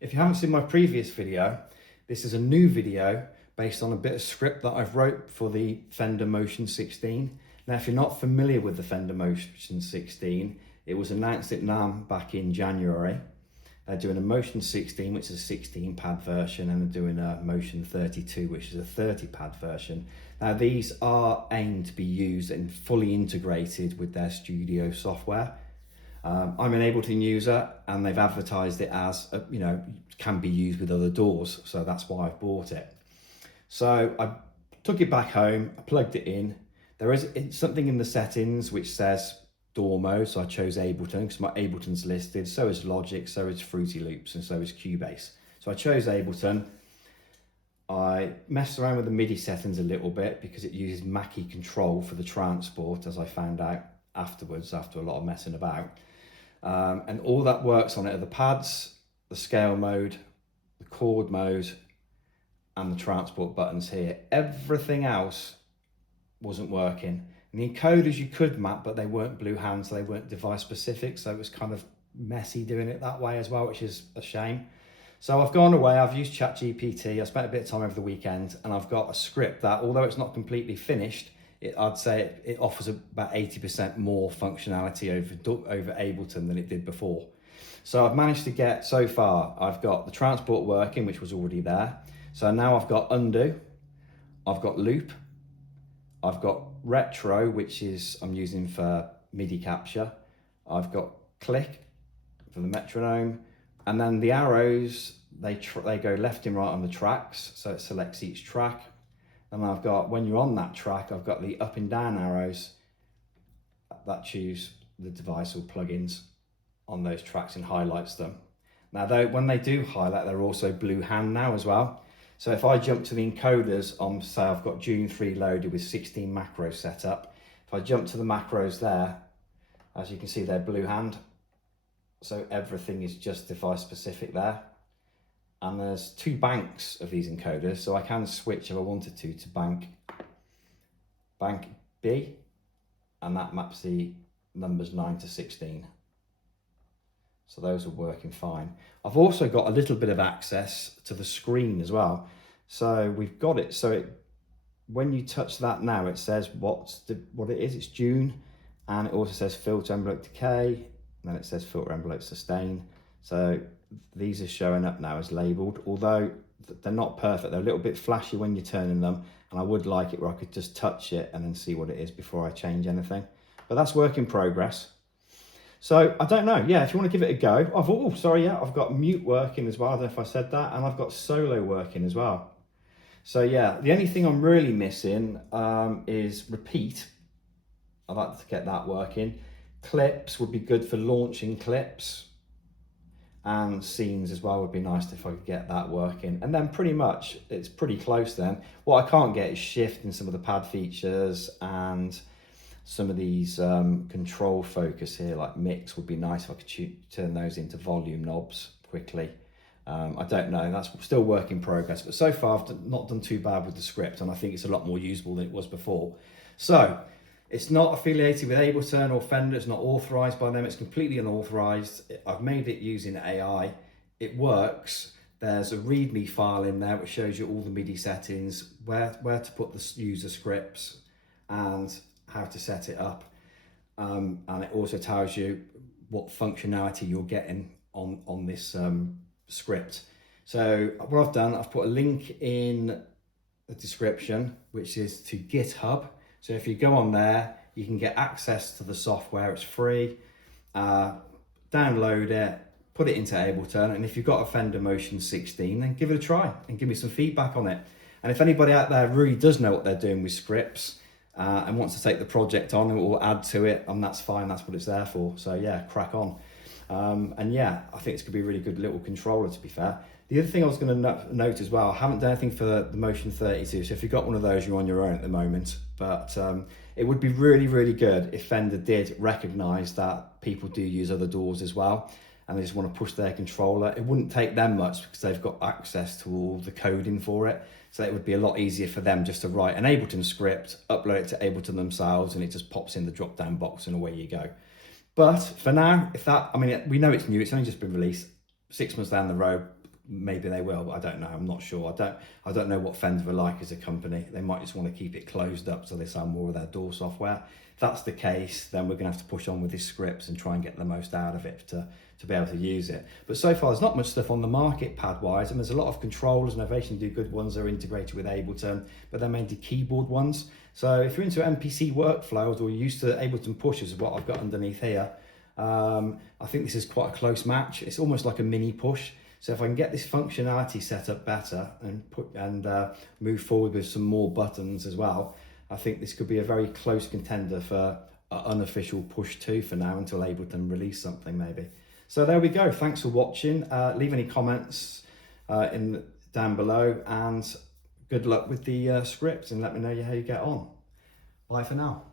If you haven't seen my previous video, this is a new video based on a bit of script that I've wrote for the Fender Motion 16. Now, if you're not familiar with the Fender Motion 16, it was announced at NAMM back in January. They're doing a Motion 16, which is a 16 pad version, and they're doing a Motion 32, which is a 30 pad version. Now, these are aimed to be used and fully integrated with their studio software. I'm an Ableton user, and they've advertised it as, can be used with other DAWs. So that's why I've bought it. So I took it back home, I plugged it in. There is something in the settings which says DAW mode. So I chose Ableton because my Ableton's listed. So is Logic, so is Fruity Loops, and so is Cubase. So I chose Ableton. I messed around with the MIDI settings a little bit because it uses Mackie control for the transport, as I found out afterwards after a lot of messing about. And all that works on it are the pads, the scale mode, the chord mode, and the transport buttons here. Everything else wasn't working. And the encoders you could map, but they weren't Blue Hand, so they weren't device specific. So it was kind of messy doing it that way as well, which is a shame. So I've gone away, I've used ChatGPT, I spent a bit of time over the weekend, and I've got a script that, although it's not completely finished, I'd say it offers about 80% more functionality over Ableton than it did before. So I've managed to get, so far, I've got the transport working, which was already there. So now I've got undo, I've got loop, I've got retro, which is I'm using for MIDI capture. I've got click for the metronome, and then the arrows, they go left and right on the tracks. So it selects each track. And I've got, when you're on that track, I've got the up and down arrows that choose the device or plugins on those tracks and highlights them. Now, when they do highlight, they're also Blue Hand now as well. So if I jump to the encoders on, say I've got June 3 loaded with 16 macros set up. If I jump to the macros there, as you can see, they're Blue Hand. So everything is just device specific there. And there's two banks of these encoders, so I can switch if I wanted to bank B, and that maps the numbers 9 to 16. So those are working fine. I've also got a little bit of access to the screen as well. So we've got it, so when you touch that now, it says what it is. It's June, and it also says filter envelope decay, and then it says filter envelope sustain. So these are showing up now as labeled, although they're not perfect. They're a little bit flashy when you're turning them, and I would like it where I could just touch it and then see what it is before I change anything. But that's work in progress. So I don't know. Yeah, if you want to give it a go. I've got mute working as well. I don't know if I said that, and I've got solo working as well. So yeah, the only thing I'm really missing is repeat. I'd like to get that working. Clips would be good for launching clips. And scenes as well would be nice if I could get that working. And then pretty much it's pretty close then. What I can't get is shift in some of the pad features, and some of these control focus here, like mix, would be nice if I could turn those into volume knobs quickly. I don't know, that's still work in progress, but so far I've not done too bad with the script, and I think it's a lot more usable than it was before. So it's not affiliated with Ableton or Fender, it's not authorized by them, it's completely unauthorized. I've made it using AI, it works. There's a README file in there which shows you all the MIDI settings, where to put the user scripts and how to set it up. And it also tells you what functionality you're getting on this script. So what I've done, I've put a link in the description, which is to GitHub. So if you go on there, you can get access to the software, it's free. Download it, put it into Ableton, and if you've got a Fender Motion 16, then give it a try and give me some feedback on it. And if anybody out there really does know what they're doing with scripts and wants to take the project on or add to it, and that's fine, that's what it's there for. So yeah, crack on. And yeah, I think it's gonna be a really good little controller, to be fair. The other thing I was going to note as well, I haven't done anything for the Motion 32, so if you've got one of those, you're on your own at the moment. But it would be really, really good if Fender did recognise that people do use other DAWs as well, and they just want to push their controller. It wouldn't take them much because they've got access to all the coding for it. So it would be a lot easier for them just to write an Ableton script, upload it to Ableton themselves, and it just pops in the drop-down box and away you go. But for now, we know it's new, it's only just been released. 6 months down the road, maybe they will, but I don't know. I'm not sure. I don't know what Fender are like as a company. They might just want to keep it closed up so they sell more of their DAW software. If that's the case, then we're going to have to push on with these scripts and try and get the most out of it to be able to use it. But so far, there's not much stuff on the market pad-wise, and there's a lot of controllers, and Ovation do good ones that are integrated with Ableton, but they're mainly keyboard ones. So if you're into MPC workflows or you're used to Ableton pushes, what I've got underneath here, I think this is quite a close match. It's almost like a mini push. So if I can get this functionality set up better and move forward with some more buttons as well, I think this could be a very close contender for an unofficial push 2 for now, until Ableton release something maybe. So there we go. Thanks for watching. Leave any comments down below, and good luck with the script, and let me know how you get on. Bye for now.